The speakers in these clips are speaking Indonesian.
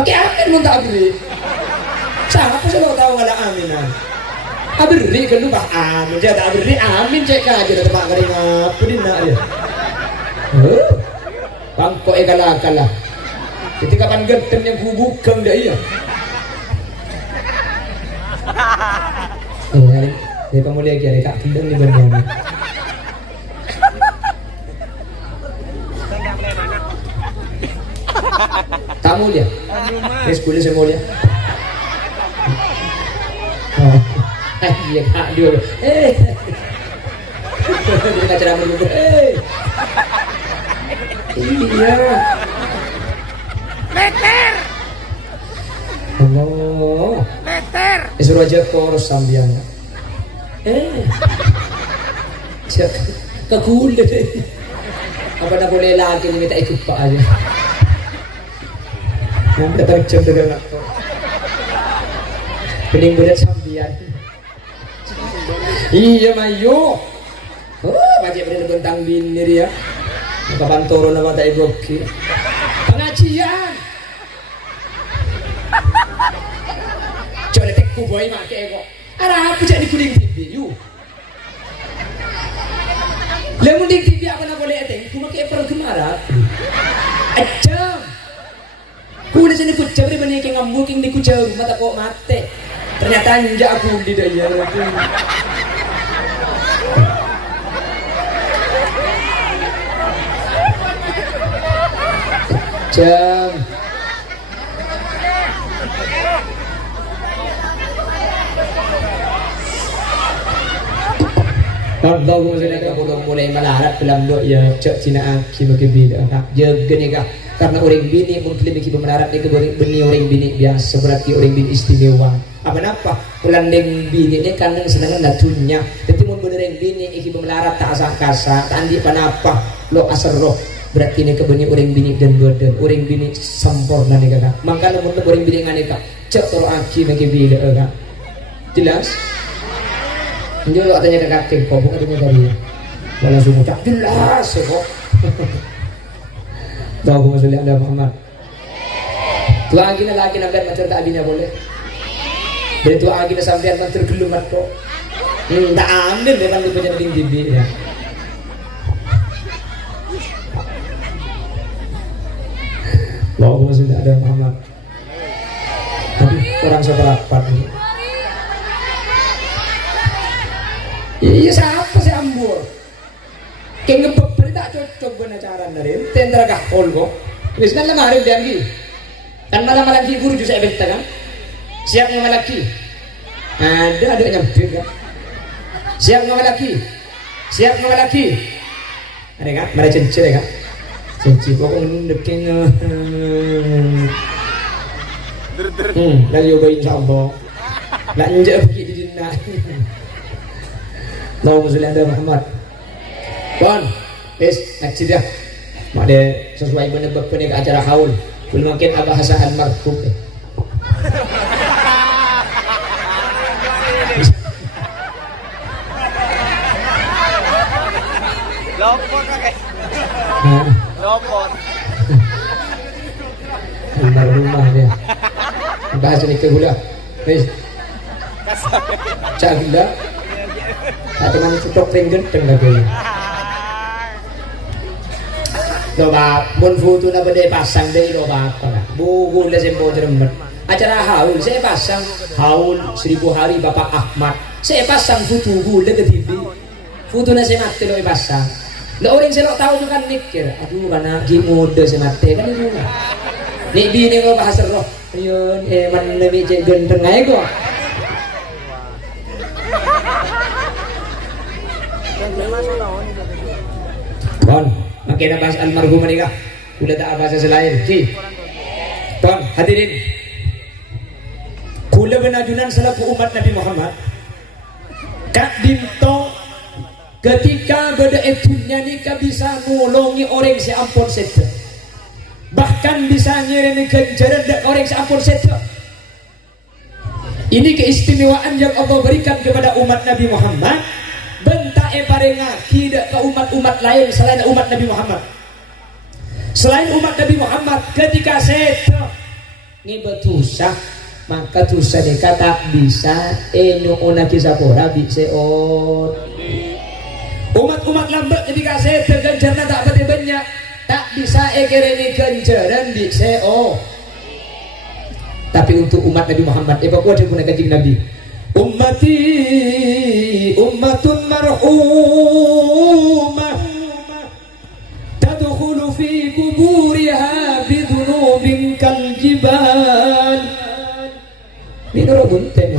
Maki amin mun tak beri. Siapa sih lo tahu ngala aminan? Abri kan lu bah amin jadi abri amin cek aja dari pak kering apa di nak dia. Bangkok kalah. Ketika kan gedeng yang gubukang dah iya. Ini kamu lihat ya, kak gendeng ni benar. Kamu dia, ni sekolah saya mau lihat. Iya kak dia, dia kacau rambut dulu, iya. Meter. Allah. Meter. Suruh aja koros sambian. Cek kegula deh. Apa nak boleh lagi ni minta ikut pak aja. Yang datang jam dengan aku. Pening berat sambian. Iya mayo. Macam berat bentang bini dia. Kapan turun nama tak ibu ki. Pengajian. Coba tekku boy mak keko. Ada apa jadi kuning TV you? Lemu di TV apa nak boleh tekku mak keko pergemara. Acam. Kuda sini kucau ni bani ke ngambuking di kucau mata kok mate. Ternyata anja aku di daya. Jam. Kalau misalnya kalau mulai melarat dalam doa ya cak cina aki bagi bila nak jaga ni kah karena orang bini mungkin lebih melarat ni beni orang bini biasa berarti orang bini istimewa apa napa pulandeng bini ni kan senang natunya jadi mun bener orang bini iki melarat tak asal kasa tandi panapa lo asal roh berarti ni kebeni orang bini dan orang bini sempurna ni kah makanya mun orang bini ngane kah cak toro aki bagi bila kah jelas. Dia lo katanya ke kakek kok, bukan katanya tadi. Walau semua tak jelas kok. Tahu maksudnya anda Muhammad. Tua lagi na nampak macam tak abinya boleh. Dari tua lagi na sampai macam tergelumat kok. Tak ambil memang lu punya dinding bibi ya. Tahu maksudnya ada Muhammad. Tapi orang seperapat ini. Iya siapa sih ambur? Kayak ngebek berita cocok bener cara dari tendra kahol kok. Wis kan lemah hari dia lagi. Kan malam lagi guru juga saya beta kan. Siap ngamal lagi. Ada nyampe kan. Siap ngamal lagi. Siap ngamal lagi. Ada kan? Mari cincin kan. Cincin kok ndeking. Lagi cobain insyaallah. Lanjut pergi di jinnah. Allahumma sholli ala Muhammad. Bon, wis ngaji dah. Mak dia sesuai bener bener ke acara haul. Belum makin bahasa almarhum. Lopot kakek. Lopot. Baru rumah dia. Bahasa ni ke gula. Wis. Cak gula. Tak cuma cetok ringgen tengah gini. Doa pun foto na bade pasang dari doa apa lah. Buku lah sempo cermet. Acara haul saya pasang haul 1000 hari Bapak Ahmad. Saya pasang foto gula ke TV. Foto na saya mati lo pasang. Lo orang saya tahu tu kan mikir. Aduh mana gimode saya mati kan itu. Nih bini lo bahasa roh. Ayun man lebih cek gendeng aja kok. Bon, makin bahas almarhum mereka udah tak bahasa selain ki. Bon, hadirin kula benajunan selaku umat Nabi Muhammad Kak Dinto ketika beda etunya nikah bisa nolongi orang seampun seta bahkan bisa nyereni kejaran orang seampun seta. Ini keistimewaan yang Allah berikan kepada umat Nabi Muhammad. Bentak parenga tidak ke umat-umat lain selain umat Nabi Muhammad. Selain umat Nabi Muhammad ketika seto ngibetusah maka tusa ni kata bisa una kisapora biseon umat-umat lambat ketika saya terganjarna tak pati banyak tak bisa ekereni ganjaran biseon. Tapi untuk umat Nabi Muhammad apa dia gunakan kanjeng Nabi ummati ummatun marhumah tadkhulu fi kuburiha bidhunubin kal jibal. Minuro bunten.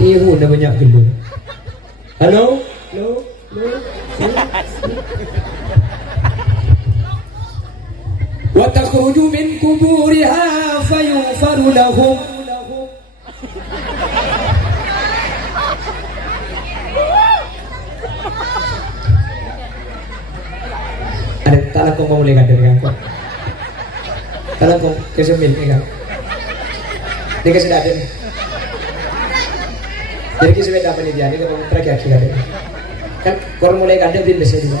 Ihu na banyak gelung. Halo? Halo? Wa takhruju min kuburiha fayughfaru lahum. Ada tanah kau mau lihat dari aku. Tanah kau kesemil ni kan. Dia kasih ada. Jadi kisah beda apa ni dia? Ni kau terakhir akhir ada. Kan kau mulai kadang dia mesti juga.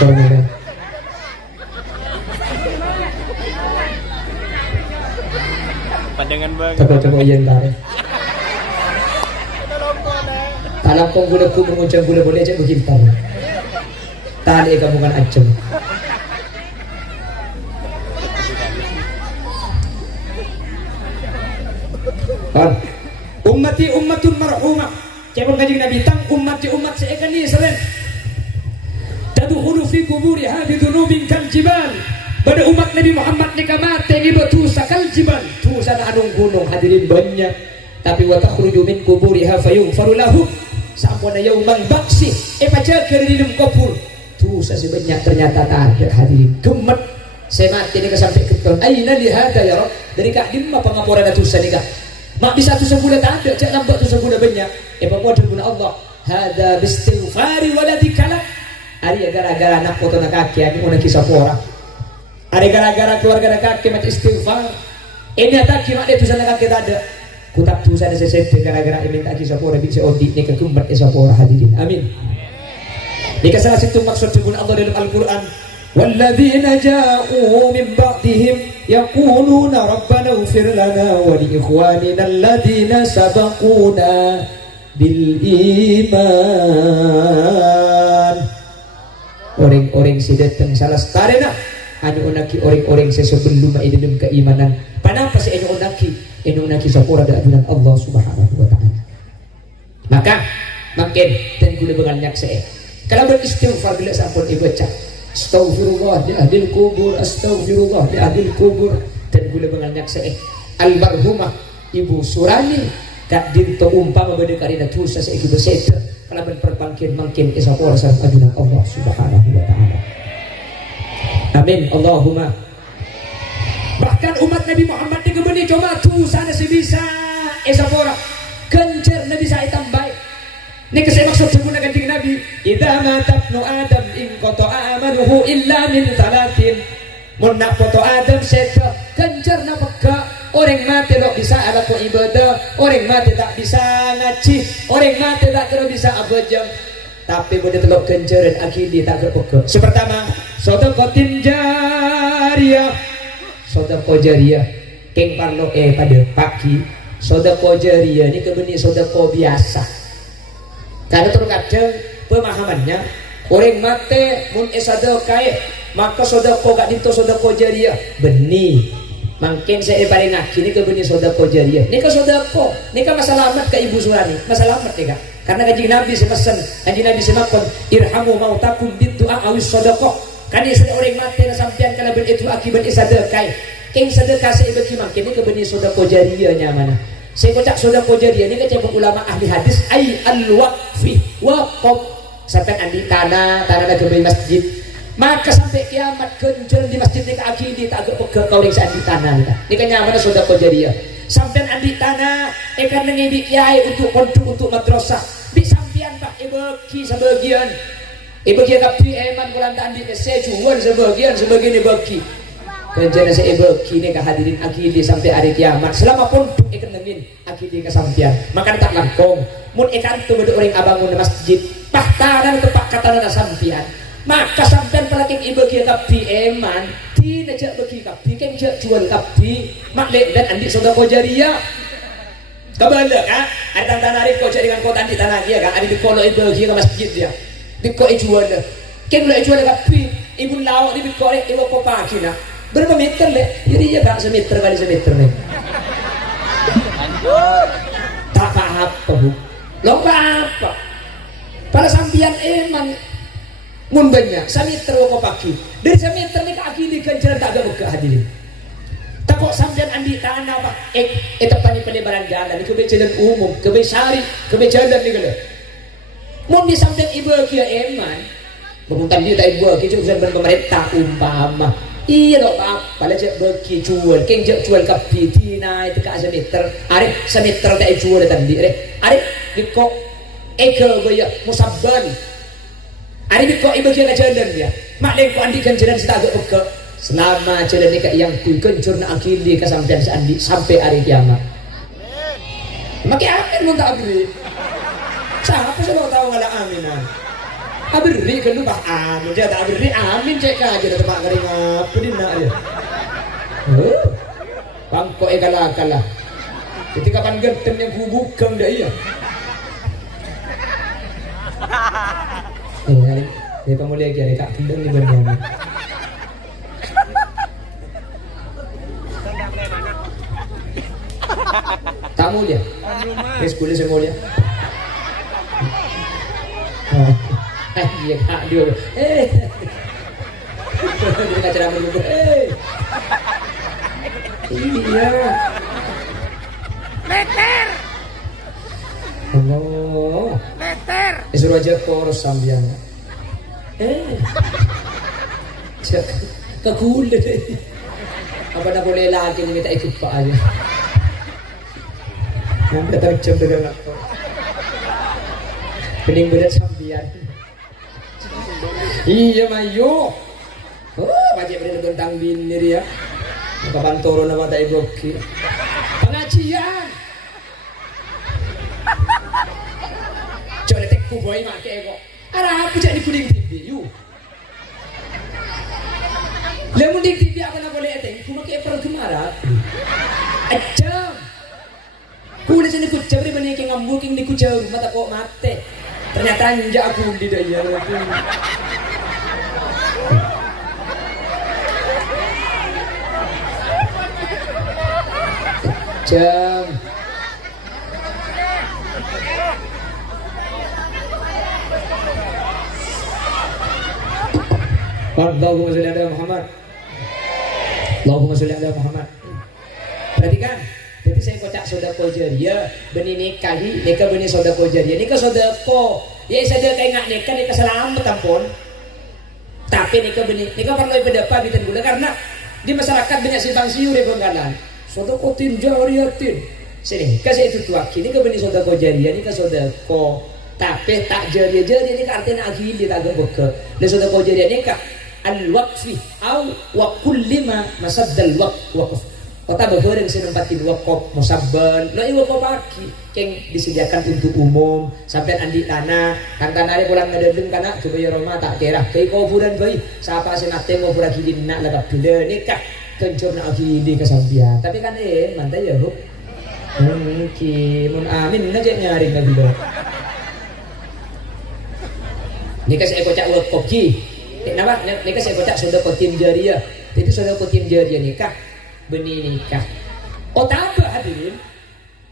Kau mulai. Pandangan banget. Coba yang lain. Tanah kau gula ku menguncang gula boleh aja berkimpar. Tali kamu kan acem. Ummati ummatun marhumah. Cakap kanjeng Nabi tang ummati umat seekan ni seren. Tadkhulu fi kuburiha bidhunubin kal jibal. Pada umat Nabi Muhammad ni kamate ni berdosa kal jibal. Dosa na anong gunung hadirin banyak. Tapi wa takhruju min kuburiha fayughfaru lahum. Sampuna yaumal baksi. Baca ke dalam kubur. Dosa sebanyak ternyata tak ada hadirin. Gemet. Saya mati ni kesampai ketol. Aina lihada ya Rabb. Dari kak dimma pengapuran dosa ni kak. Mak bisa tu sebulan tak ada, cak lambat tu sebulan banyak. Apa guna Allah? Hada bistighfari waladikala. Ari gara-gara anak foto nak kaki ani una kisah orang. Ari gara-gara keluarga nak kaki mat istighfar. Ini ataki mak dia tu sana kaki tak ada. Kutak tu sana sesete gara-gara ini tak kisah orang bisa odi ni kekumbat kisah orang hadirin. Amin. Jika salah satu maksud guna Allah dalam Al-Quran. والذين جاءوا من بعدهم يقولون ربنا اغفر لنا ولإخواننا الذين سبقونا بالإيمان. Orang-orang sedatang salah sekarang hanya unaki orang-orang sebelum dalam keimanan. Kenapa sih hanya unaki sapura ada adunan Allah Subhanahu wa taala. Maka makin dan gula banyak saya. Kalau beristighfar bila sampun dibaca Astaghfirullah di adil kubur, astaghfirullah di adil kubur. Dan gula banyak saya almarhumah Ibu Surani tak dinto umpama bade karina tusa saya ibu seta kalau berpangkin mungkin isapora sa adunan Allah Subhanahu wa taala. Amin Allahumma. Bahkan umat Nabi Muhammad di kebeni cuma tusa na sebisa isapora kencer Nabi saya tambah. Ini saya maksud menggunakan kanjeng Nabi. Idza mata ibnu Adam in qata'a amaluhu illa min thalathin. Mun nak foto Adam seta kencer na peka orang mati tak bisa ala ko ibadah, orang mati tak bisa ngaji, orang mati tak kira bisa abajam. Tapi boleh telok kenceran akidi tak kepeka. Sepertama, sedekah jariyah. Sedekah jariyah keng parlo pada pagi. Sedekah jariyah ni kebeni sedekah biasa. Karena terkadang pemahamannya orang mati mun esadaqah maka sedekah gak dinto sedekah jariyah benih. Mungkin saya paling ngaji ni ke benih sedekah jariyah. Ni ke sedekah, ni ke masalamat ke Ibu Surani, masalamat ni kak. Karena kanjeng Nabi sepesan, kanjeng Nabi semakon irhamu mautakum bidu'a awis sedekah. Kan ini orang mati na sampean kalau ben itu akibat esadaqah. Keng sedekah saya bagi mungkin ni ke benih sedekah jariyahnya mana? Saya kocak sedekah jariyah ni kecebuk ulama ahli hadis ai al-waqfi waqaf sampai andi tanah nak ke masjid. Maka sampai kiamat kencer di masjid ni akidi tak agak pegel kau ring andi tanah ni kan nyaman sedekah jariyah. Sampai andi tanah ekan nengi kiai untuk pondok untuk madrasah. Di sampean Pak ibeki sebagian. Ibeki kapri eman bulan andi saya jual sebagian bagi. Penjana saya ibeki ni kehadirin akidi sampai hari kiamat. Selama pondok ekan nengin akidi kesampian. Maka tak langkong. Mun ekan tu beda orang abangun masjid. Pahtaran tepak kata nana sampian. maka sampean palaking ibagi kapi eman di najak bagi kapi kan jual kapi mak lek dan andi sedekah jariah kabala kan ada tanah arif kau dengan kota di tanah dia kan ada di kono ibagi ke masjid dia di kau jual kan boleh jual kapi ibu lawak di kau ibu kau pagi nak berapa meter lek jadi ya bak semeter kali semeter nih tak apa bu lomba apa pada sambian eman mun banyak semeter kau pagi dari semeter nih kaki di kencaran tak ada buka hadirin tak kok sambian andi tanah apa tepan pelebaran jalan ke jalan umum ke sari ke jalan ni kalau mun di sambian ibu kia eman bukan dia tak ibu kia cuma pemerintah umpama iya dok apa lah cek bagi jual keng jual kapi tina itu kat semeter arif semeter tak jual tadi arif dikok eke bayar musabban arif dikok ibu kia jalan dia mak leng ko andi kan jalan setagak peka selama jalan ni kat yang kui kencur nak akhiri ke sampai seandi sampai hari kiamat makai amin mun tak abri siapa sih lo tahu ngalah aminan abri kan lu bah amin dia tak abri amin cek aja dah tempat kering apa dia nak dia bangkok kalah ketika pan genten yang hubukam dah iya dia pemulai lagi ada kak kendeng ni benar tak mulia sekolah saya mulia iya kak dia dia kacau rambut juga iya Meter. Allah Meter. suruh aja koros sambian cek kekulit apa nak boleh lagi minta ikut pak aja nanti terjam dengan aku pening berat sambian iya mayo pajak berat tentang bini dia kapan turun nama tak ibu pengajian coba tek kuboy make kok arah apa jadi kuning TV you lemon di TV apa nak boleh eteng ku make perang kemara acam kulit sini ku cari bani ke ngambul king di ku jauh mata kok mate ternyata anja aku di daya jam Allahumma sholli ala Muhammad Allahumma sholli ala Muhammad. Perhatikan, jadi saya kocak sodako jariah benih nikahi nikah benih sodako jariah nikah sodako ya saja kayak nggak nikah selamat tampon tapi nikah benih nikah perlu berdapat di tenggula karena di masyarakat banyak simpang siur di Bengkalan sodako tim jariatin sini kasih itu tuaki nikah benih sodako jariah nikah sodako tapi tak jariah ini artinya akhir dia tak gebek dan sodako jariah nikah al-waqfi au wa kullima masaddal waqf kota berbareng senempatin wakaf musabban lo iwa kau pagi keng disediakan untuk umum sampai andi tanah kan tanah dia pulang ngedendeng karena coba Roma tak kira kayak kau bulan bayi siapa senate mau pura kidin nak lepas bila nikah kencur nak kidi kesampian tapi kan mantai ya bu mungkin amin aja nyari lagi dong nikah saya kocak wakaf ki kenapa nikah saya kocak sudah kotim jariah itu sudah kotim jariah nikah benih nikah. Oh tak apa hadirin.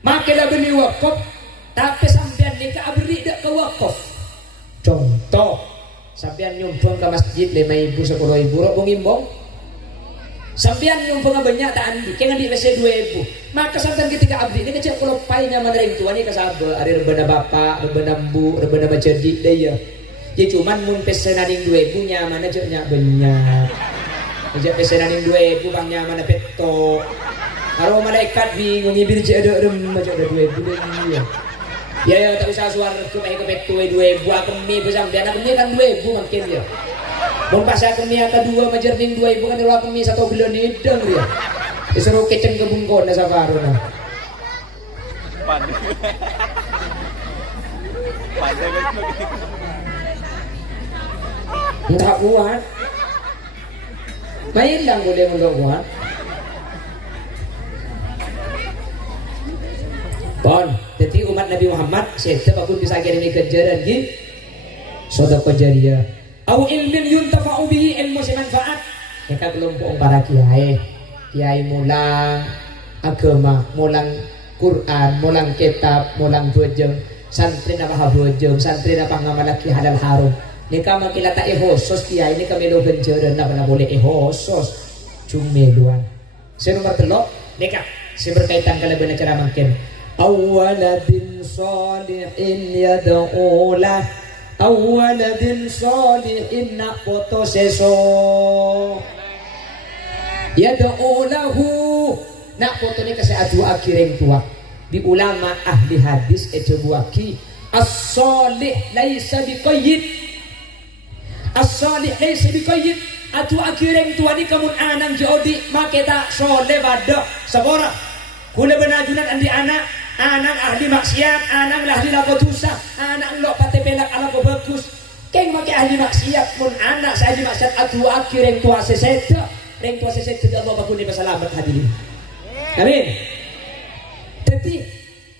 Makilah benih wakaf, tapi sampean nikah abri dak ke wakaf. Contoh, sampean nyumbang ke masjid 5.000 10.000 robong imbong. Sampean nyumbang banyak tak andi, kengan di wc 2.000. Maka sampean ketika abri ini kecil kalau painya mandering tuan ni kasaba, ada rebana bapak, rebana bu, rebana bacerdik dia. Jadi cuman mun pesenan 2.000 nyaman aja nyak banyak. Sejak pesanan yang 2.000 bang nyaman ada peto. Kalau malaikat bingung ngibir je ada rem macam ada 2.000 dia. Ya tak usah suara ke pakai ke peto 2.000 kami bersama anak kami kan 2.000 makin dia. Mau pasal kami ada 2 majerning 2.000 kan kalau kami 1 bulan hidang dia. Disuruh keceng ke bungkon dah sabar nah. Enggak kuat. Main lang boleh enggak kuat. Pon, jadi umat Nabi Muhammad setiap aku bisa kirim kejaran gitu. Sedekah jariyah. Au ilmin yuntafa'u bihi, ilmu semanfaat. Mereka kelompok para kiai mulang agama, mulang Quran, mulang kitab, mulang bojong, santri napa bojong, santri napa ngamalaki halal haram. Nika makila ta ehosos kiai ini kami lo genjeureun napa boleh ehosos cumeluan. Saya nomor 3 nika saya berkaitan kalau benar cara mungkin. Awaladin salihin yad'ulah, awaladin salihin nak foto seso. Yad'ulahu nak foto ni kasi adu akiring tua di ulama ahli hadis ejebuaki as-salih laisa biqayyid, as-salih laisa biqayyid. Adu akiring tua ni kamun anang jodi maketa soleh bado sabora kula benajunan andi anak ahli maksiat, anak ahli lakotusa, anak lo pate pelak ala bagus keng make ahli maksiat mun anak sa ahli maksiat adu akiring tua seseda reng tua seseda Allah bakun di selamat hadirin. Amin. Jadi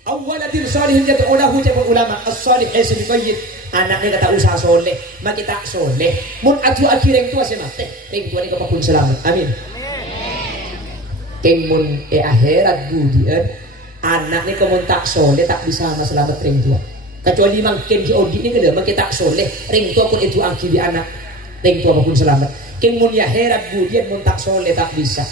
awaladir salihin jadi ulahu jadi ulama as-salih laisa biqayyid. Anaknya kata usaha soleh, mak kita soleh. Mun atu akhireng tua sih mate, teng tua ni kapapun selamat. Amin. Teng mun akhirat budian, anak ni kamun tak soleh tak bisa mas selamat reng tua. Kecuali mangken ki odi ni kada mak kita soleh, reng tua pun itu akhi di anak, reng tua kapapun selamat. Teng mun akhirat budian mun tak soleh tak bisa.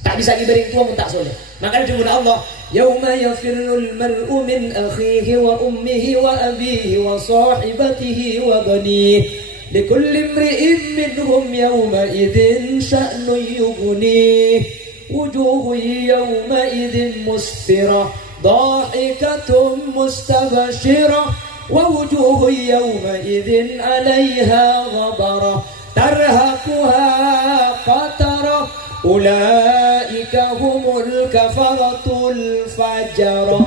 Tak bisa diberi tua pun tak soleh. Makanya jumlah Allah, yauma yafirrul mar'u min akhihi wa ummihi wa abihi wa sahibatihi wa banihi likulli imri'in minhum yawma idzin sya'nun yughnihi wujuhun yawma idzin musfirah dhahikatun mustabshirah wa wujuhun yawma idzin 'alayha ghabarah tarhaquha qatarah ulaika humul kafaratul fajara.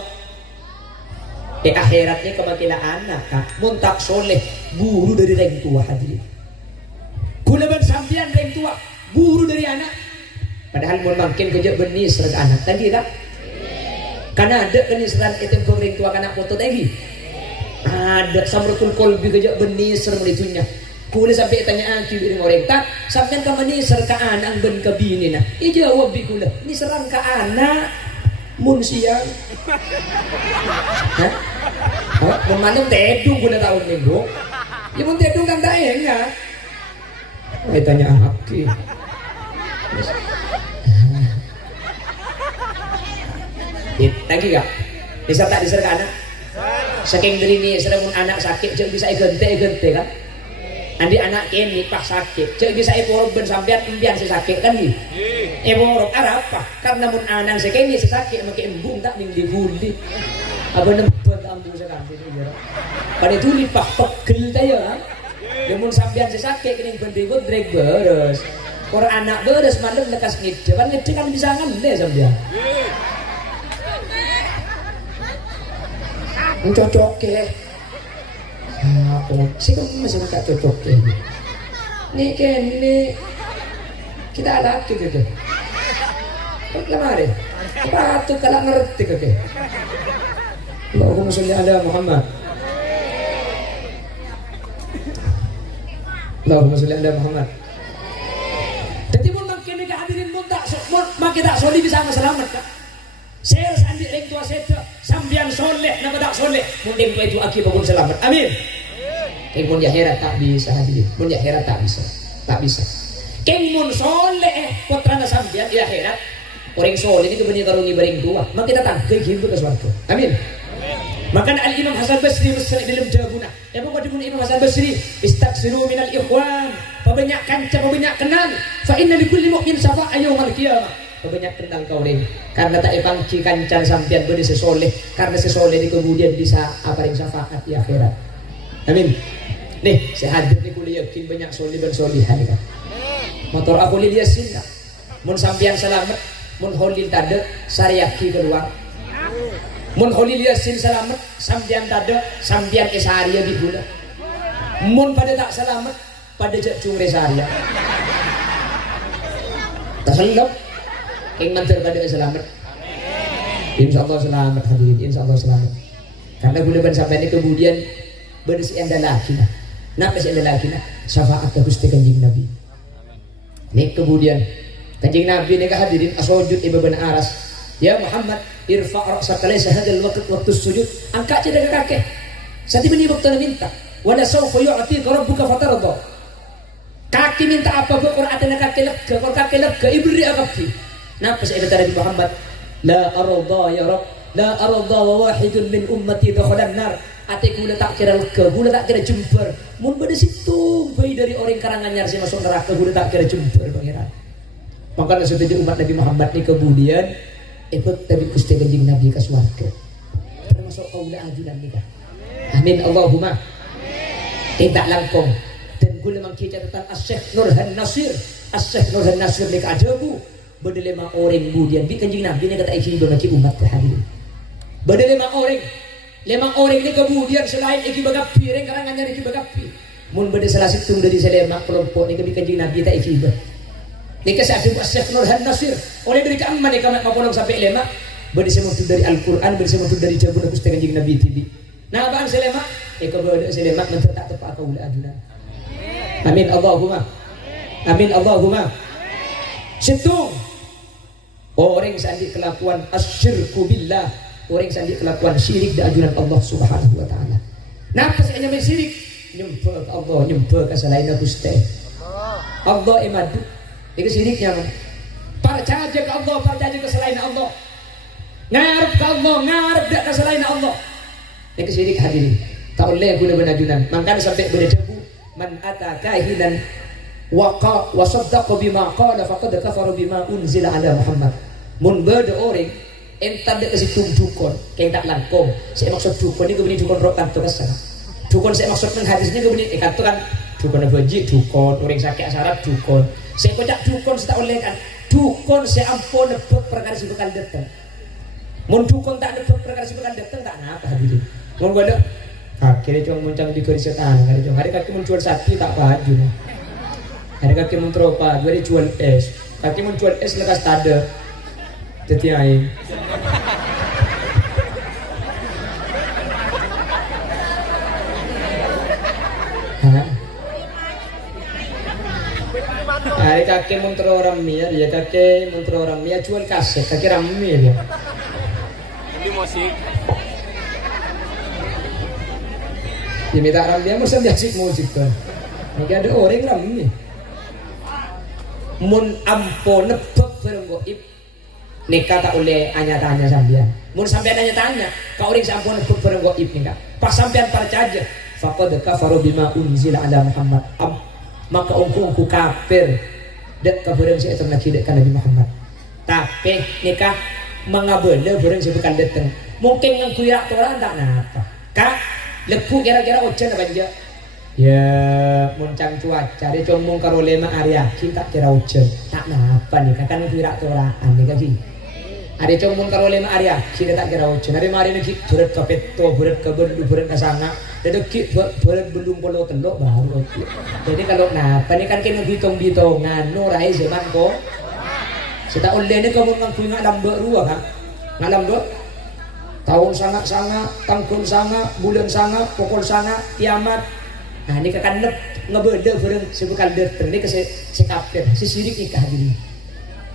Akhiratnya kemakila anak kak muntak soleh guru dari reng tua hadirin. Kulaban sampian reng tua guru dari anak. Padahal mun makin kerja benih serag anak tadi kan? Karena ada kenisran itu reng tua kanak foto tadi. Ada samratul kolbi kerja benih serag itunya. Kula sampai tanya aki dengan orang tak sampai kamu ni serkaan ang ben kabini na ijawab bi kula ni serang ka anak mun siang ha mun manung tedung kula tahun minggu ya mun tedung kan tak enggak ay tanya aki lagi gak bisa tak diserka anak saking dari ni serang mun anak sakit jangan bisa igente kan. Andi anak kini pak sakit, cek bisa iporok ben sampean impian sakit kan di. Iporok arah apa? Karena mun anak sekini sakit make embung tak ning dibuli. Aba nembet ambung sekali itu ya. Pada tuli pak pegel ta ya. Mun sampean sakit kene ben dibut drek beres. Or anak beres malam lekas ngide, kan ngide kan bisa ngene sampean. Cocok ke. Sih kamu masih tak cocok ini. Nih kita ada gitu. Lemari. Patut kalau ngerti ke. Allahumma sholli ala Muhammad. Allahumma sholli ala Muhammad. Jadi mun makin hadirin mun makin tak soli bisa selamat kan. Saya sandi reng tua seda sambian soleh nama tak soleh mun deng tua itu aki bangun selamat. Amin. Mun akhirat tak bisa hadirin. Mun akhirat tak bisa. Tak bisa. Keng mun soleh putrana sambian di akhirat. Orang soleh ini kebenih karungi bareng tua. Maka kita tangkei gitu ke surga. Amin. Maka Al-Imam Hasan Basri dalam jawabuna. Ya pokok di Imam Hasan Basri istaksiru minal ikhwan. Pabanyak kanca, pabanyak kenal. Fa inna likulli mu'min syafa'a yaumil qiyamah. Pabanyak kenal kau ini. Karena tak ipangki kancan sampian benih sesoleh. Karena sesoleh ini kemudian bisa apa yang syafaat di akhirat. Amin. Nih, saya hadir ni kuliah yakin banyak soleh dan solihan kan. Motor aku lihat sih. Mun sampian selamat, mun holil tade sariyaki keluar. Mun holil yasin selamat, sampian tade sampian kesaria di gula. Mun pada tak selamat, pada cek cung resaria terselop yang mantel pada selamat insyaallah selamat hadirin insyaallah selamat karena guna sampai ini kemudian berisi anda lagi nah berisi anda lagi syafaat ke Gusti Kanjeng Nabi ini kemudian Kanjeng Nabi ini hadirin asojud ibn aras ya Muhammad irfa' ra'saka laysa hadzal waktu sujud angkat cedera kaki saat ini waktu minta wala sawfa yu'tika rabbuka fatarda kaki minta apa Quran ada kaki lega kalau kaki lega ibri kaki napa saya kata Nabi Muhammad la arda ya Rabb la arda wa wahidun min ummati dakhalan nar ate gula tak kira lega gula tak kira jember mun pada situ bayi dari orang karangan nyar si masuk neraka gula tak kira jember pangeran maka setuju umat Nabi Muhammad ni kemudian ikut Nabi Gusti Kanjeng Nabi ke swarga termasuk kaula ajudan nikah amin Allahumma tidak langkung dan gula mangki catatan Asy-Syaikh Nurhan Nasir Asy-Syaikh Nurhan Nasir ni kajabu berdelema orang kemudian di Kanjeng Nabi ni kata iki bagi umat hadirin berdelema orang ni kemudian selain iki bagapi reng karangan nyari iki bagapi mun bade salah situng dari selema kelompok ni Kanjeng Nabi tak iki ni kasih Asy-Syaikh Nurhan Nasir oleh dari keaman ni kamat mapolong sampai lema bade semutu dari Al-Qur'an bade semutu dari jabun Gusti Kanjeng Nabi tibi nah apaan selema bade selema mencetak tepat kaula ajudan amin Allahumma amin Allahumma situng orang sandi kelakuan asyirku billah orang sandi kelakuan syirik di ajudan Allah subhanahu wa ta'ala napa saya nyamai syirik nyembah ke Allah nyembah ke selain Gusti Allah emadu itu syiriknya percaya ke Allah percaya ke selain Allah ngarep ke Allah ngarep ke selain Allah itu syirik hadirin tak boleh guna benajunan makanya sampai berdebu man ata kahinan waqa wa saddaqa bima qala faqad kafara bima unzila ala Muhammad mun bade orang entar dek situ dukun kayak tak langkung saya maksud dukun ini kemudian dukun rok kantor kesana dukun saya maksud hadisnya kemudian kantor kan dukun wajib dukun orang sakit asarat dukun saya kocak dukun saya tak oleh kan dukun saya ampun nebak perkara si bekal datang mun dukun tak nebak perkara si bekal datang tak apa hadirin mun gua ada akhirnya cuma muncang di kiri setan hari kaki menjual sapi tak baju hari kaki mentropa dua jual es kaki menjual es lekas tada jadi aing hari kaki mentro ramia dia kaki mentro ramia jual kaset kaki ramia dia Ini musik. diminta ramia masa biasa musik kan mungkin ada orang ramia mun ampun nebak berenggoib nikah tak oleh tanya sampean mun sampean tanya ka orang sampun nebak berenggoib nikah pas sampean percaya faqad kafaru bima unzila ala Muhammad maka ungku kafir dek kabareng si etam lagi dek Nabi Muhammad tapi nikah mengabele bareng si bukan dateng mungkin yang kuyak toran tak napa kak lepu kira-kira ojen apa aja ya muncang cuaca dia comong karo lema area kita kira ojen tak napa nih kan kuyak toran nih kaki ada comong karo lema area kita tak kira ojen ada mari nih berat ke peto berat ke berdu berat ke sana ada berat belum polo telok baru jadi kalau napa nih kan kena hitung-hitungan nurai zaman kok kita oleh ni kamu ngang punya lambe ruah kan ngalam do tahun sangat tangkul sangat bulan sangat pokol sangat kiamat nah ini kan ngebeda bareng sebekal dateng ni ke sekapir si sirik nikah diri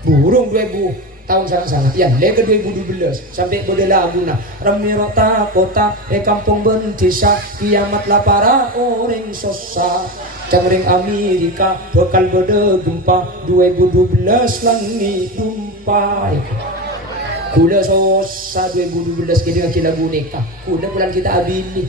burung 2000 tahun sangat ya lega 2012 sampai bode lagu nah ramirota kota kampung bentisa kiamat lah para orang sosa Camring Amerika bakal bode gempa 2012 langit dumpai kuda sosa 2012 kita kira boneka kuda bulan kita abini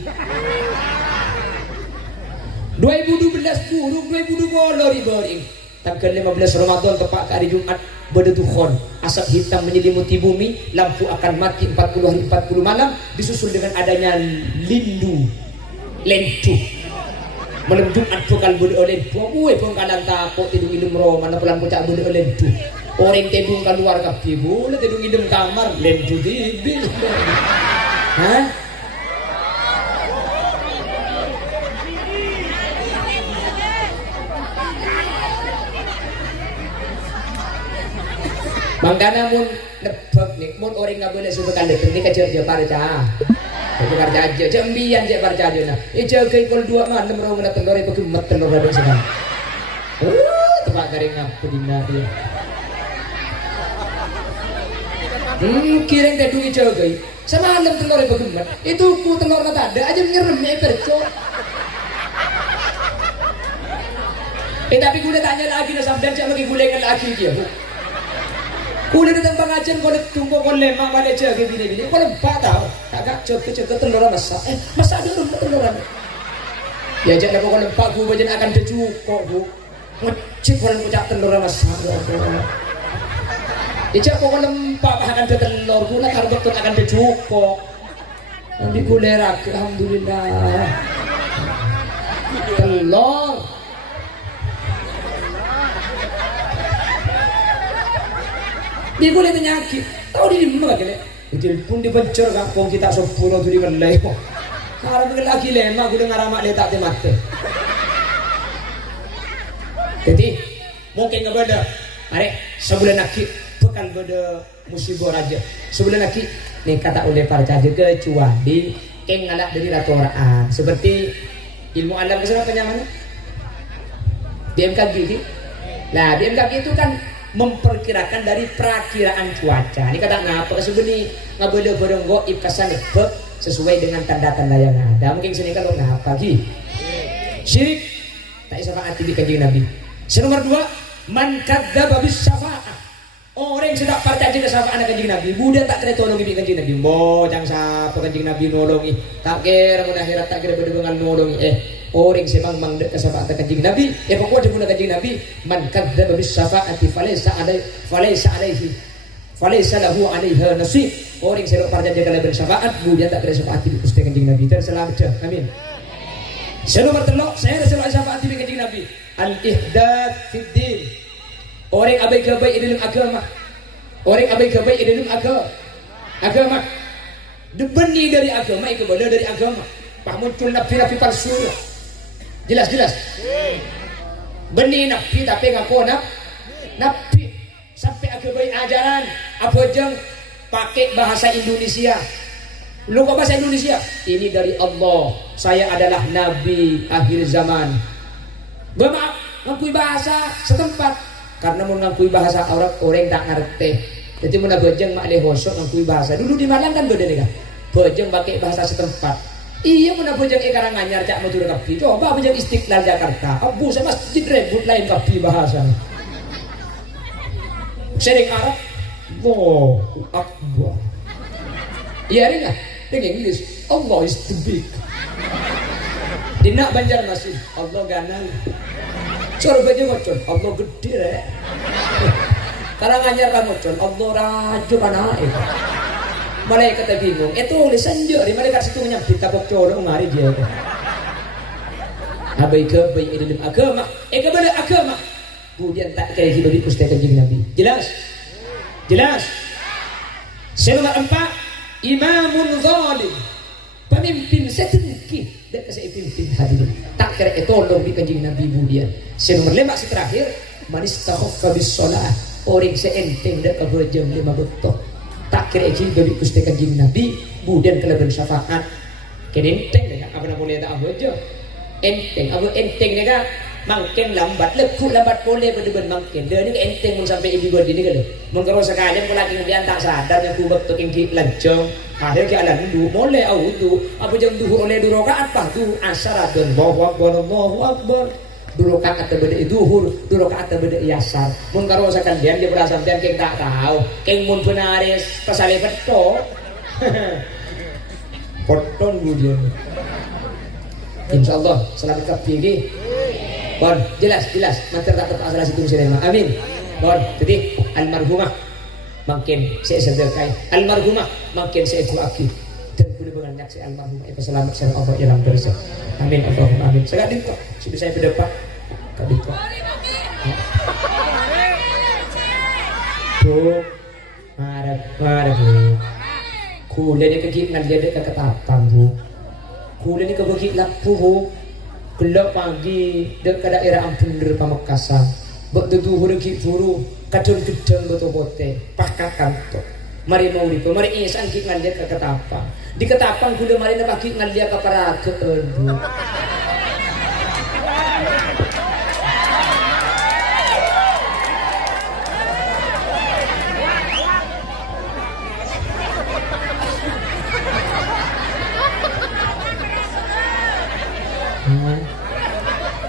2012 burung 2020 riboring tanggal 15 Ramadan tepat ke hari Jumat berdedukhon asap hitam menyelimuti bumi lampu akan mati 40 hari 40 malam disusul dengan adanya lentu malam Jumat pokal bode oleh buwe pengkalan takut tidung idem ro mana pulang kocak bode oleh tu orang tebung keluar kapi boleh tidung idem kamar lentu dibil hah Mangkana mun nebak nih, mun orang nggak boleh suka kali ini kecil dia parca. Itu kerja aja, jambian je parca aja nah. Ijo ke kol dua mana merong na telur itu kemet telur ada sedang. Tempat garing apa dina dia. Kiring teh dungi ijo ke. Semalam telur itu kemet. Itu ku telur mata ada aja nyerem ya perco. Tapi gue tanya lagi na sabdan cak lagi gulengan lagi dia. Kulit datang pengajian kau tunggu kau lemah pada jaga bini kau lemah tahu agak cek teluran masak masak dulu teluran ya jangan kau lemah gue bajan akan tercukok bu ngecek orang ucap teluran masak ya jangan kau lemah akan telur gue nak harus betul akan tercukok nanti gue lerak alhamdulillah telur. Dia boleh penyakit, tahu di mana lagi le? Itu pun dipencor kampung kita sepuluh tu di belai. Kalau begini lagi lemah, gue dengar amak letak di mata. Jadi mungkin nggak beda. Mari sebulan lagi bekal beda musibah raja. Sebulan lagi nih kata oleh para caji kecuali keng ngalak dari ratoraan seperti ilmu alam kesana penyaman. BMKG itu. Nah BMKG itu kan memperkirakan dari perakiraan cuaca. Ini kata ngapa sebenarnya ngabede bodong goib kesan beb sesuai dengan tanda-tanda yang ada. Mungkin sini kalau ngapa lagi syirik tak syafaat di kanjeng Nabi. Nomor 2 man kadzdzaba bis syafaat. Orang yang sedang percaya ke syafaat kanjeng Nabi. Budak tak kira tolong ibi kanjeng Nabi. Bocang sapa kanjeng Nabi nolongi. Tak kira mun akhirat tak kira bedengan nolongi. Orang semang mangdek ke syafaat kanjeng Nabi pokoknya guna kanjeng Nabi man kadzdzaba bis syafaati falaysa lahu 'alaiha nasib. Orang yang percaya kalau bersyafaat dia tak kira syafaat di Gusti kanjeng Nabi terselamat. Amin. Nomor 3 saya ada syafaat di kanjeng Nabi al-ihdath fid din. Orang abai-abai di dalam agama. Orang abai-abai di dalam agama. Benih dari agama itu benar dari agama. Pak muncul nabi-nabi palsu. Jelas. Benih nabi tapi ngaku nabi. Sampai agama ajaran apa jeng pakai bahasa Indonesia. Lu kok bahasa Indonesia? Ini dari Allah. Saya adalah nabi akhir zaman. Bermaaf, ngakui bahasa setempat. Karena mau ngakui bahasa orang tak ngerti. Jadi mau bejeng mak lehosok ngakui bahasa. Dulu di Malang kan beda nih kan. Bejeng pakai bahasa setempat. Iya mau bejeng Karanganyar cak mau turun kapi. Coba bejeng Istiqlal Jakarta. Abu saya masjid rebut lain kapi bahasa. Sering Arab. Wow, Akbar. Iya ringan. Dengan Inggris. Allah is too big. Dina Banjarmasin. Allah ganal. Cor baju ngocon. Allah gede rek. Karanganyar kan ngocon. Allah rajo kanae. Malaikat bingung. Itu tulisan je. Di malaikat situ nyambit kapok coro ngari dia. Abai-abai dalam agama. Kepada agama. Kemudian tak kayak hidup di Ustaz kanjeng Nabi. Jelas? Nomor 4 imamun zalim. Pemimpin setengki dan kasih pimpin hadirin. Tak kira tolong di kanjeng Nabi kemudian. Nomor 5 terakhir manis takhaffa bis shalah. Orang seenteng dak kaberjam 5 betul. Tak kira hidup di Ustaz kanjeng Nabi kemudian kelebihan syafaat. Kenenteng dengan apa nak boleh tak aja. Enteng nega mangken lambat boleh berdeban mangken dia ni enteng mun sampai ibu bodi ni kan mun karo sekalian kalau lagi dia tak sadar yang kubak tu tinggi lancong akhir ke alam du boleh audu apa jam duhur oleh dua rakaat pah tu asyaratun Allahu akbar dua rakaat terbeda duhur dua rakaat terbeda yasar mun karo sekalian dia berasa sampean keng tak tahu keng mun penaris pasale beto poton kemudian insyaallah selamat kapigi. Bon, jelas. Mantar tak tetap asal situ sinema. Amin. Bon, jadi almarhumah makin saya sedekah. Almarhumah makin saya doakan. Dan boleh menganyak si almarhumah itu selamat sama Allah dalam dosa. Amin. Allahumma amin. Saya dinto. Sudah saya berdepak. Kadito. Bu, marah bu. Kuliah ni kegip ngan dia dekat ketapang bu. Kuliah ni kebegik lapu bu. Gelap pagi dekat daerah Ampun Pamekasan. Betutu huriki furu kadon gedeng boto-bote pakak kanto mari mau di mari isan ki ngan dia ke ketapang di ketapang kudu mari na bagi ngan dia ka parakeun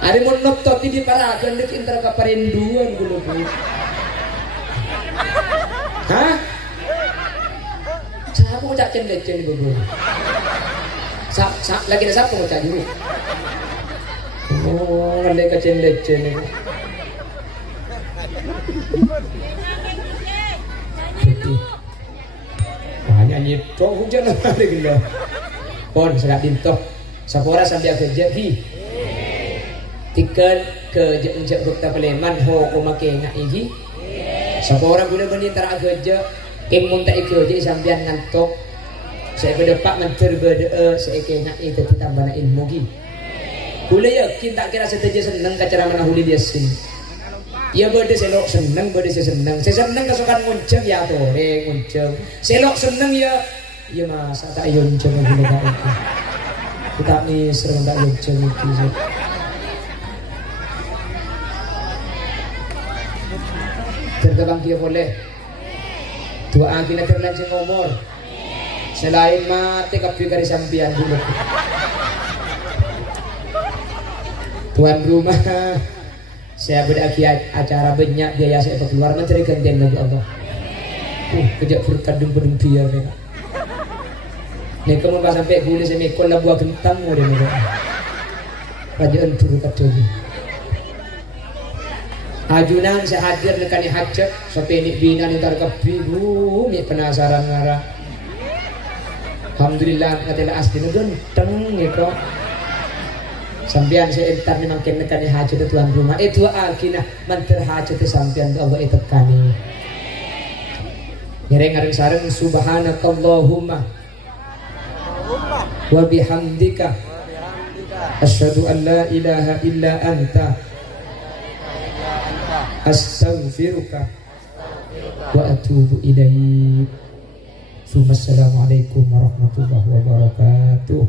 Ari mun noptot di parakeun deuk intra ka parinduan kudu. Hah? Siapa mau cak cendecen ibu? Lagi ada siapa mau cak dulu? Oh, ngalih ke cendecen itu. Banyak nyipto hujan lagi gila. Pon sedap dintok. Sapora sambil kerja hi. Tiket ke jek bukta Paleman ho ko make ngak iki. Sapora guna benih tara kerja. Keng mun tak ikut je sambian ngantok. Saya berdepak menter berde saya kena itu ditambah ilmu gi. Kula yakin tak kira seteja seneng kacara menahuli dia sin. Ya berde selok seneng berde seneng. Saya seneng kesukaan ngunceng ya tore ngunceng. Selok seneng ya masa tak yunceng lagi tak itu. Kita ni serang tak yunceng itu. Terkebang dia boleh. Doa kita terlanjur umur. Selain mati kapi kari sampian dulu. Tuan rumah, saya berdaki acara banyak biaya saya keluar mencari gantian bagi Allah. Kejak berkadung biar ni. Nih kamu pas sampai gula saya mikul lah buah gentang ada ni. Rajaan turu kadung. Ajunan saya hadir nekani hajat sampai ni bina ni tar kapi mi penasaran ngarah. Alhamdulillah ngatela asli genteng ni kok. Sampian saya entar memang kena nekani hajat tuan rumah. Itu akhirnya manter hajat sampian Allah itu kani. Ngereng sareng subhanakallahumma wa bihamdika asyhadu an la ilaha illa anta astaghfiruka wa atubu ilaik. Assalamualaikum warahmatullahi wabarakatuh.